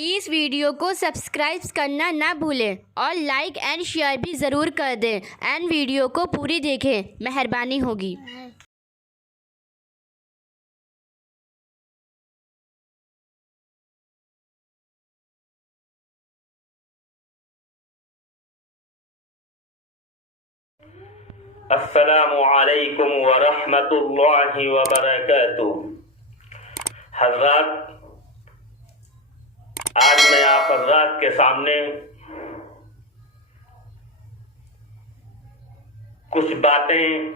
اس video کو subscribe کرنا نہ بھولیں اور لائک اینڈ شیئر بھی ضرور کر دیں اینڈ ویڈیو کو پوری دیکھیں، مہربانی ہوگی۔ السلام علیکم ورحمة اللہ وبرکاتہ۔ حضرات، آج میں آپ حضرات کے سامنے کچھ باتیں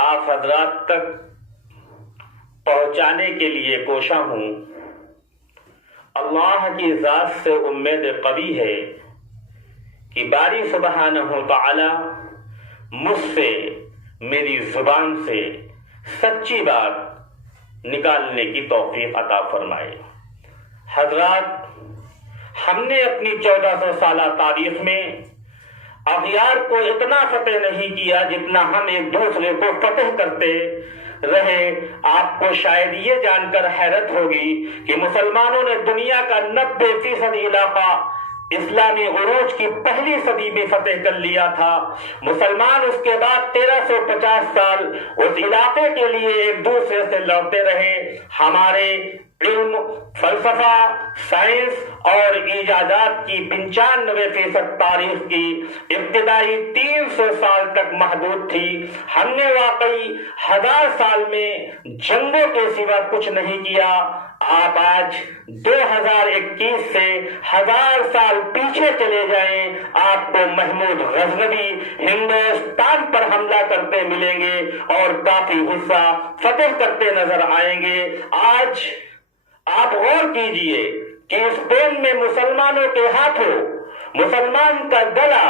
آپ حضرات تک پہنچانے کے لیے کوشاں ہوں۔ اللہ کی ذات سے امید قوی ہے کہ باری سبحانہ تعالی مجھ سے، میری زبان سے سچی بات نکالنے کی توفیق عطا فرمائے۔ حضرات، ہم نے اپنی 1400 سالہ تاریخ میں اغیار کو اتنا فتح نہیں کیا جتنا ہم ایک دوسرے کو فتح کرتے رہے۔ آپ کو شاید یہ جان کر حیرت ہوگی کہ مسلمانوں نے دنیا کا 90% علاقہ اسلامی عروج کی پہلی صدی میں فتح کر لیا تھا۔ مسلمان اس کے بعد 1350 سال اس علاقے کے لیے ایک دوسرے سے لڑتے رہے۔ ہمارے علم، فلسفہ، سائنس اور ایجادات کی 95% تاریخ کی ابتدائی 300 سال تک محدود تھی۔ ہم نے واقعی 1000 سال میں جنگوں کے سوا کچھ نہیں کیا۔ آپ آج 2021 سے 1000 سال پیچھے چلے جائیں، آپ کو محمود غزنوی ہندوستان پر حملہ کرتے ملیں گے اور کافی حصہ فتح کرتے نظر آئیں گے۔ آج آپ غور کیجئے کہ اسپین میں مسلمانوں کے ہاتھوں مسلمان کا گلا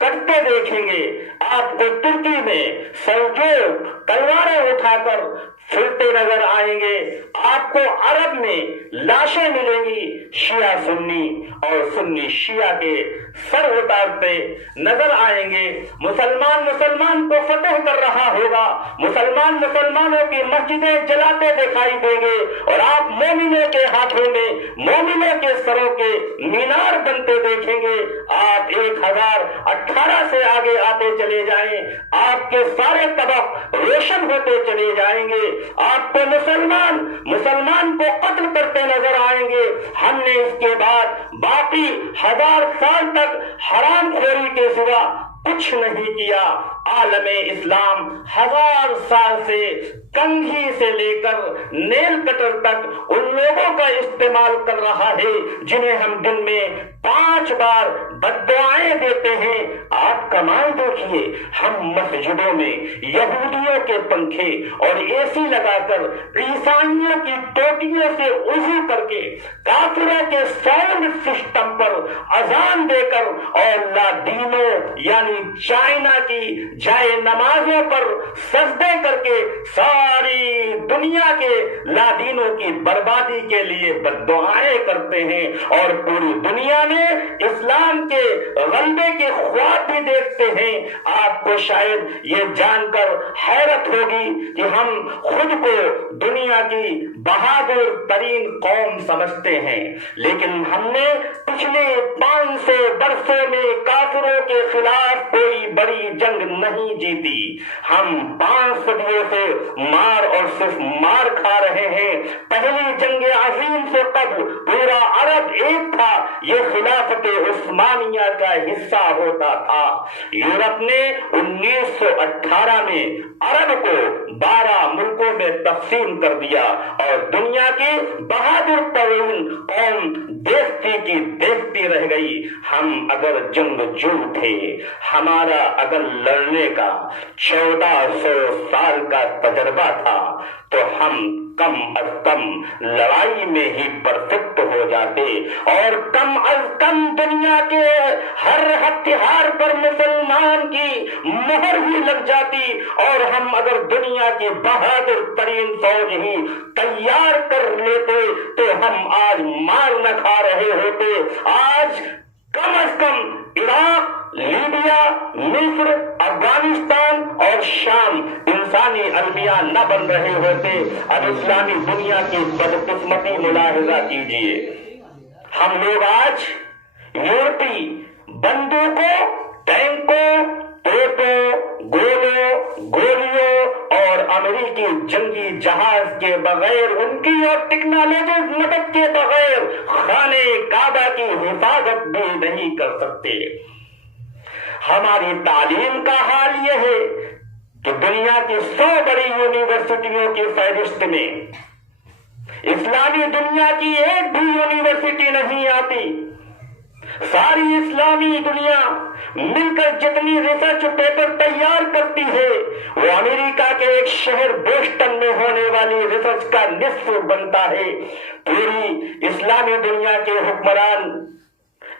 کٹتے دیکھیں گے، آپ کو ترکی میں سلجوق تلواریں اٹھا کر پھرتے نظر آئیں گے، آپ کو عرب میں لاشیں ملیں گی، شیعہ سنی اور سنی شیعہ کے سر اتارتے نظر آئیں گے۔ مسلمان کو فتح کر رہا ہوگا، مسلمانوں کی مسجدیں جلاتے دکھائی دیں گے اور آپ مومنوں کے ہاتھوں میں مومنوں کے سروں کے مینار بنتے دیکھیں گے۔ آپ 1018 سے آگے آتے چلے جائیں، آپ کے سارے طبق روشن ہوتے چلے جائیں گے، آپ کو مسلمان کو قتل کرتے نظر آئیں گے۔ ہم نے اس کے بعد باقی 1000 سال تک حرام خوری کے سوا کچھ نہیں کیا۔ عالم اسلام 1000 سال سے کنگھی سے لے کر نیل کٹر تک ان لوگوں کا استعمال کر رہا ہے جنہیں ہم دن میں 5 بار بددعائیں دیتے ہیں۔ آپ کمال دیکھیے، ہم مسجدوں میں یہودیوں کے پنکھے اور اے سی لگا کر، عیسائیوں کی ٹوٹیوں سے وضو کر کے، کافروں کے ساؤنڈ سسٹم پر اذان دے کر اور لادینوں یعنی چائنا کی جائے نمازوں پر سجدے کر کے ساری دنیا کے لادینوں کی بربادی کے لیے بددعائیں کرتے ہیں اور پوری دنیا میں اسلام کے غلبے کے خواب بھی دیکھتے ہیں۔ آپ کو شاید یہ جان کر حیرت ہوگی کہ ہم خود کو دنیا کی بہادر ترین قوم سمجھتے ہیں، لیکن ہم نے پچھلے 500 برسوں میں کافروں کے خلاف کوئی بڑی جنگ نہیں جیتی۔ ہم 5 صدیوں سے مار اور صرف مار کھا رہے ہیں۔ پہلی جنگ عظیم سے قبل پورا عرب ایک تھا، یہ خلافت عثمانیہ کا حصہ ہوتا تھا۔ یورپ نے 1918 میں عرب کو 12 ملکوں میں تقسیم کر دیا اور دنیا کی بہادر ترین قوم دیکھتی کی دیکھتی رہ گئی۔ ہم اگر جنگجو تھے، ہمارا اگر لڑنے کا 1400 سال کا تجربہ تھا تو ہم کم از کم لڑائی میں ہی پرفیکٹ ہو جاتے اور کم از کم دنیا کے ہر ہتھیار پر مسلمان کی مہر ہی لگ جاتی اور ہم اگر دنیا کی بہادر ترین فوج ہی تیار کر لیتے تو ہم آج مار نہ کھا رہے ہوتے۔ آج کم از کم عراق، لیبیا، مصر، افغانستان اور شام انسانی المیہ نہ بن رہے ہوتے. اب اسلامی دنیا کی بدقسمتی ملاحظہ کیجیے. ہم لوگ آج یورپی بندوقوں، ٹینکوں، توپوں، گولیوں اور امریکی جنگی جہاز کے بغیر، ان کی اور ٹیکنالوجی مدد کے بغیر خانہ کعبہ کی حفاظت بھی نہیں کر سکتے. ہماری تعلیم کا حال یہ ہے کہ دنیا کی 100 بڑی یونیورسٹیوں کی فہرست میں اسلامی دنیا کی ایک بھی یونیورسٹی نہیں آتی. ساری اسلامی دنیا مل کر جتنی ریسرچ پیپر تیار کرتی ہے وہ امریکہ کے ایک شہر بوسٹن میں ہونے والی ریسرچ کا نصف بنتا ہے. پوری اسلامی دنیا کے حکمران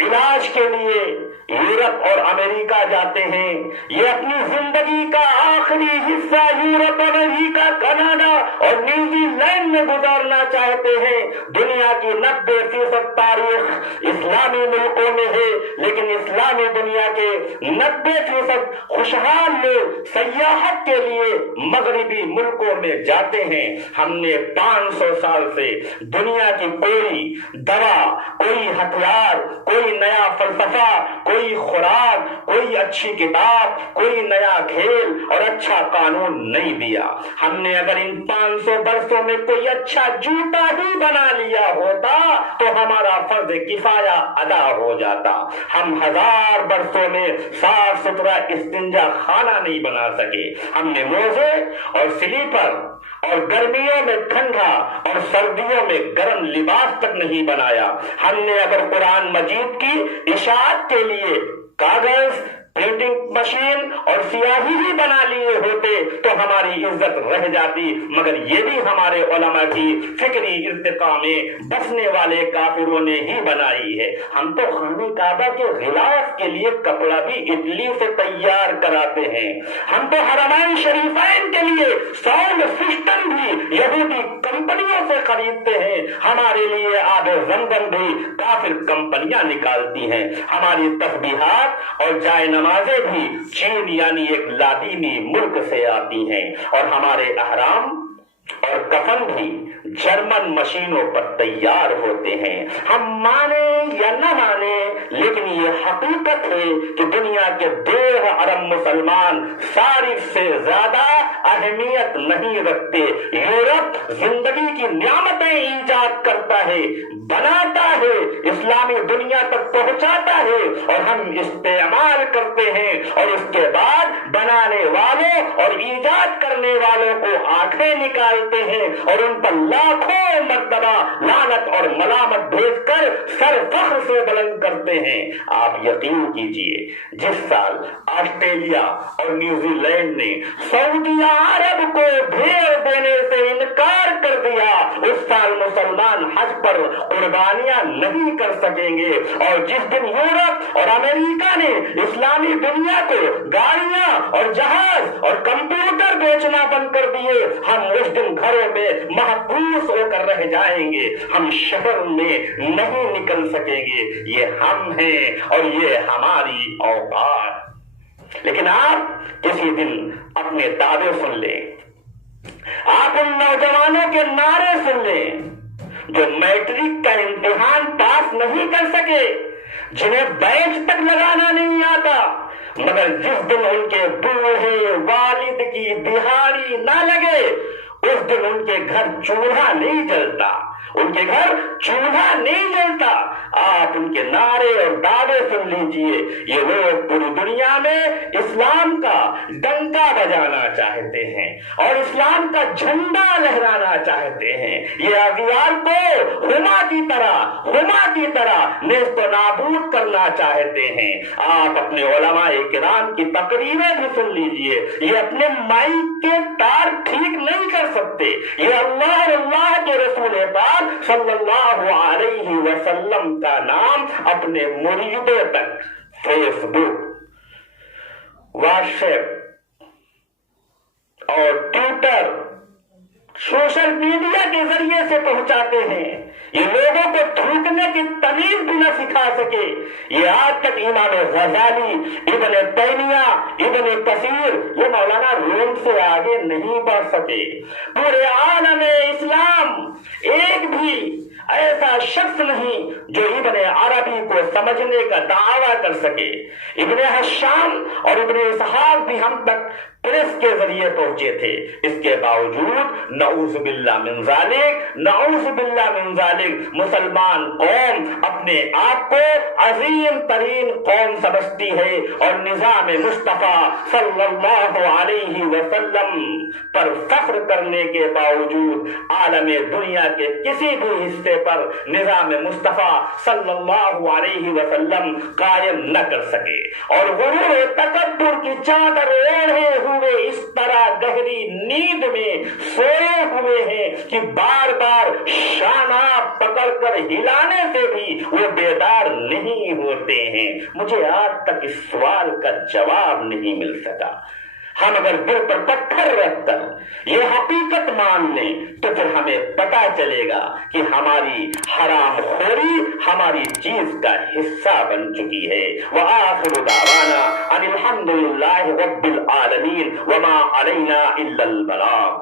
علاج کے لیے یورپ اور امریکہ جاتے ہیں. یہ اپنی زندگی کا آخری حصہ یورپ، امریکہ، کینیڈا اور نیوزی لینڈ میں گزارنا چاہتے ہیں. دنیا کی 90% تاریخ اسلامی ملکوں میں ہے، لیکن اسلامی دنیا کے 90% خوشحال لوگ سیاحت کے لیے مغربی ملکوں میں جاتے ہیں. ہم نے 500 سال سے دنیا کی کوئی دوا، کوئی ہتھیار، کوئی نیا فلسفہ، کوئی خوراک، کوئی اچھی کتاب، کوئی نیا کھیل اور اچھا قانون نہیں دیا. ہم نے اگر ان 500 برسوں میں کوئی اچھا جوتا ہی بنا لیا ہوتا تو ہمارا فرض کفایہ ادا ہو جاتا. ہم 1000 برسوں میں صاف ستھرا استنجا خانہ نہیں بنا سکے. ہم نے موزے اور سلیپر اور گرمیوں میں ٹھنڈا اور سردیوں میں گرم لباس تک نہیں بنایا. ہم نے اگر قرآن مجید کی اشاعت کے لیے کاغذ، پرنٹنگ مشین اور سیاہی ہی بنا لیے ہوتے تو ہماری عزت رہ جاتی. مگر یہ بھی ہمارے علماء کی فکری ارتقاء میں بسنے والے کافروں نے ہی بنائی ہے. ہم تو خانہ کعبہ کے غلاف کے لیے کپڑا بھی اٹلی سے تیار کراتے ہیں. ہم تو حرمین شریفین کے لیے ساؤنڈ سسٹم بھی یہودی کمپنیوں سے خریدتے ہیں. ہمارے لیے آب زمزم بھی کافر کمپنیاں نکالتی ہیں. ہماری تسبیحات اور جائے نمازیں بھی چین یعنی ایک لادینی ملک سے آتی ہیں، اور ہمارے احرام اور کفن بھی جرمن مشینوں پر تیار ہوتے ہیں. ہم مانے یا نہ مانے لیکن یہ حقیقت ہے کہ دنیا کے 1.5 ارب مسلمان صارف سے زیادہ اہمیت نہیں رکھتے. یورپ زندگی کی نعمتیں ایجاد کرتا ہے، بناتا ہے، اسلامی دنیا تک پہنچاتا ہے اور ہم استعمال کرتے ہیں، اور اس کے بعد بنانے والوں اور ایجاد کرنے والوں کو آنکھیں نکالتے ہیں اور ان پر لاکھوں مرتبہ لعنت اور ملامت بھیج کر سر فخر سے بلند کرتے ہیں. آپ یقین کیجئے جس سال آسٹریلیا اور نیوزی لینڈ نے سعودی عرب کو بھیڑ دینے سے انکار کر دیا، اس سال مسلمان حج پر قربانیاں نہیں کر سکیں گے. اور جس دن یورپ اور امریکہ نے اسلامی دنیا کو گاڑیاں اور جہاز اور کمپیوٹر بیچنا بند کر دیے، ہم اس دن گھروں میں محبوس ہو کر رہ جائیں گے. ہم شہر میں نہیں نکل سکیں گے. یہ ہم ہیں اور یہ ہماری اوقات. لیکن آپ کسی دن اپنے دعوے سن لیں، آپ ان نوجوانوں کے نعرے سن لیں جو میٹرک کا امتحان پاس نہیں کر سکے، جنہیں بیچ تک لگانا نہیں آتا، مگر جس دن ان کے بوڑھے والد کی دہاڑی نہ لگے اس دن ان کے گھر چولہا نہیں جلتا، ان کے گھر چولہا نہیں جلتا. آپ ان کے نعرے اور دعوے سن لیجئے. یہ لوگ پوری دنیا میں اسلام کا ڈنکا بجانا چاہتے ہیں اور اسلام کا جھنڈا لہرانا چاہتے ہیں. یہ اغیار کو ہما کی طرح نیست و نابود کرنا چاہتے ہیں. آپ اپنے علماء کرام کی تقریریں بھی سن لیجئے. یہ اپنے مائک کے تار ٹھیک نہیں کر سکتے. یہ اللہ کے رسول پاک صلی اللہ علیہ وسلم کا نام اپنے مریدوں تک فیس بک، واٹس ایپ اور ٹویٹر سوشل میڈیا کے ذریعے سے پہنچاتے ہیں. یہ لوگوں کو تھوکنے کی تمیز بھی نہ سکھا سکے. یہ آج تک امام غزالی، ابن تیمیہ، ابن کثیر، یہ مولانا روم سے آگے نہیں بڑھ سکے. پورے عالم اسلام ایک بھی ایسا شخص نہیں جو ابن عربی کو سمجھنے کا دعویٰ کر سکے. ابن حشام اور ابن اسحاق بھی ہم تک پریس کے ذریعے پہنچے تھے. اس کے باوجود نعوذ باللہ من ذالک، نعوذ باللہ من ذالک، مسلمان قوم اپنے آپ کو عظیم ترین قوم سمجھتی ہے اور نظام مصطفیٰ صلی اللہ علیہ وسلم پر فخر کرنے کے باوجود عالم دنیا کے کسی بھی حصے پر نظام مصطفیٰ صلی اللہ علیہ وسلم قائم نہ کر سکے. اور غرور و تکبر کی چادر اوڑھے ہوئے اس طرح گہری نیند میں سوئے ہوئے ہیں کہ بار بار شانہ پکڑ کر ہلانے سے بھی وہ بیدار نہیں ہوتے ہیں. مجھے آج تک اس سوال کا جواب نہیں مل سکا. ہم اگر دل پر پتھر رکھ کر یہ حقیقت مان لیں تو پھر ہمیں پتا چلے گا کہ ہماری حرام خوری ہماری چیز کا حصہ بن چکی ہے. وآخر دعوانا ان الحمد للہ رب العالمین وما علینا الا البلاغ.